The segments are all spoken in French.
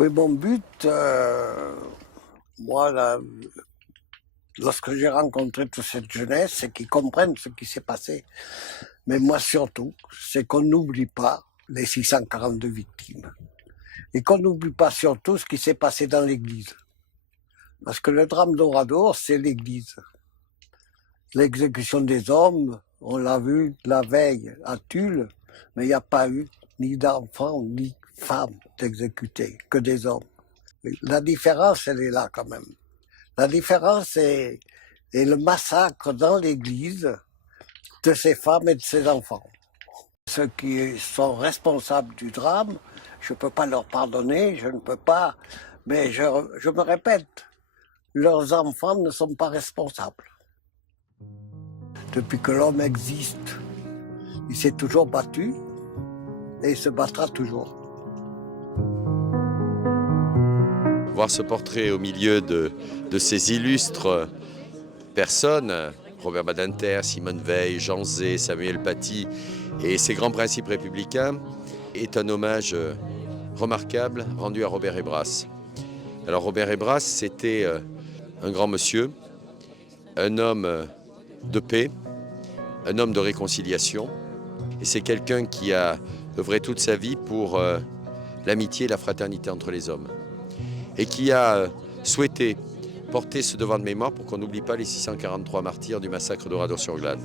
Oui, mon but, moi, lorsque j'ai rencontré toute cette jeunesse, c'est qu'ils comprennent ce qui s'est passé. Mais moi surtout, c'est qu'on n'oublie pas les 642 victimes. Et qu'on n'oublie pas surtout ce qui s'est passé dans l'église. Parce que le drame d'Oradour, c'est l'église. L'exécution des hommes, on l'a vu la veille à Tulle, mais il n'y a pas eu ni d'enfants ni femmes d'exécutés, que des hommes. La différence, elle est là quand même. La différence est le massacre dans l'église de ces femmes et de ces enfants. Ceux qui sont responsables du drame, je ne peux pas leur pardonner, je ne peux pas, mais je me répète, leurs enfants ne sont pas responsables. Depuis que l'homme existe, il s'est toujours battu et il se battra toujours. Voir ce portrait au milieu de ces illustres personnes, Robert Badinter, Simone Veil, Jean Zay, Samuel Paty, et ces grands principes républicains, est un hommage remarquable rendu à Robert Hébrasse. Alors Robert Hébrasse, c'était un grand monsieur, un homme de paix, un homme de réconciliation, et c'est quelqu'un qui a œuvré toute sa vie pour l'amitié et la fraternité entre les hommes, et qui a souhaité porter ce devoir de mémoire pour qu'on n'oublie pas les 643 martyrs du massacre d'Oradour-sur-Glane.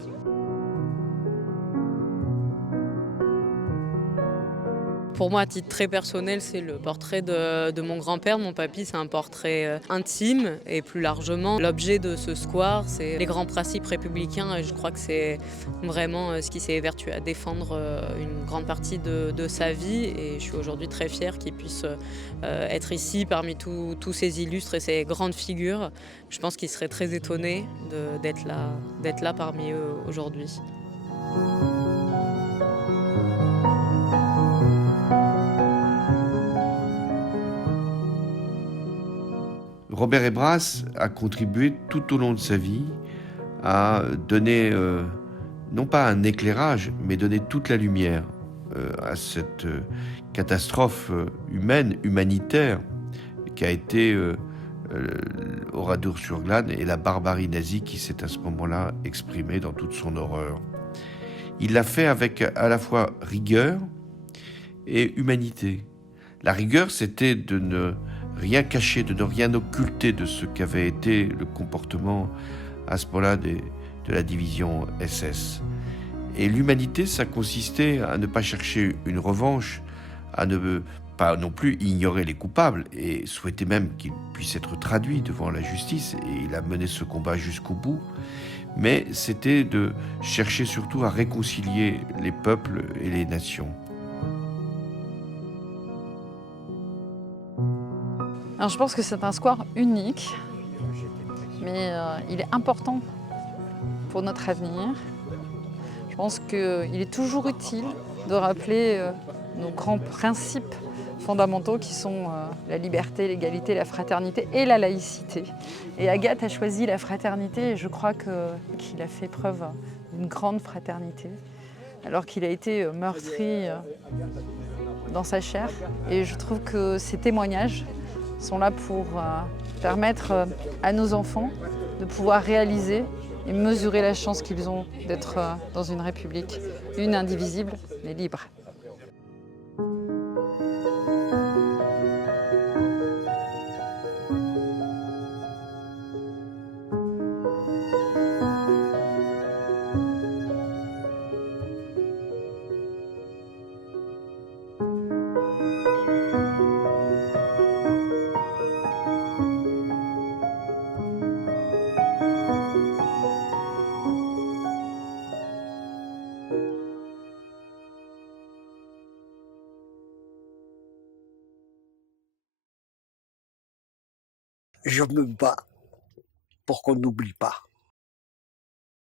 Pour moi, à titre très personnel, c'est le portrait de mon grand-père, mon papy. C'est un portrait intime et plus largement, l'objet de ce square, c'est les grands principes républicains. Et je crois que c'est vraiment ce qui s'est évertué à défendre une grande partie de sa vie. Et je suis aujourd'hui très fière qu'il puisse être ici parmi tous ces illustres et ces grandes figures. Je pense qu'il serait très étonné d'être là parmi eux aujourd'hui. Robert Hébrasse a contribué tout au long de sa vie à donner, non pas un éclairage, mais donner toute la lumière à cette catastrophe humaine, humanitaire, qui a été Oradour-sur-Glane et la barbarie nazie qui s'est à ce moment-là exprimée dans toute son horreur. Il l'a fait avec à la fois rigueur et humanité. La rigueur, c'était de ne rien cacher, de ne rien occulter de ce qu'avait été le comportement à ce moment-là de la division SS. Et l'humanité, ça consistait à ne pas chercher une revanche, à ne pas non plus ignorer les coupables et souhaiter même qu'ils puissent être traduits devant la justice. Et il a mené ce combat jusqu'au bout. Mais c'était de chercher surtout à réconcilier les peuples et les nations. Alors je pense que c'est un square unique, mais il est important pour notre avenir. Je pense qu'il est toujours utile de rappeler nos grands principes fondamentaux qui sont la liberté, l'égalité, la fraternité et la laïcité. Et Agathe a choisi la fraternité et je crois qu'il a fait preuve d'une grande fraternité, alors qu'il a été meurtri dans sa chair. Et je trouve que ces témoignages sont là pour permettre à nos enfants de pouvoir réaliser et mesurer la chance qu'ils ont d'être dans une république, une indivisible mais libre. Je me bats pour qu'on n'oublie pas.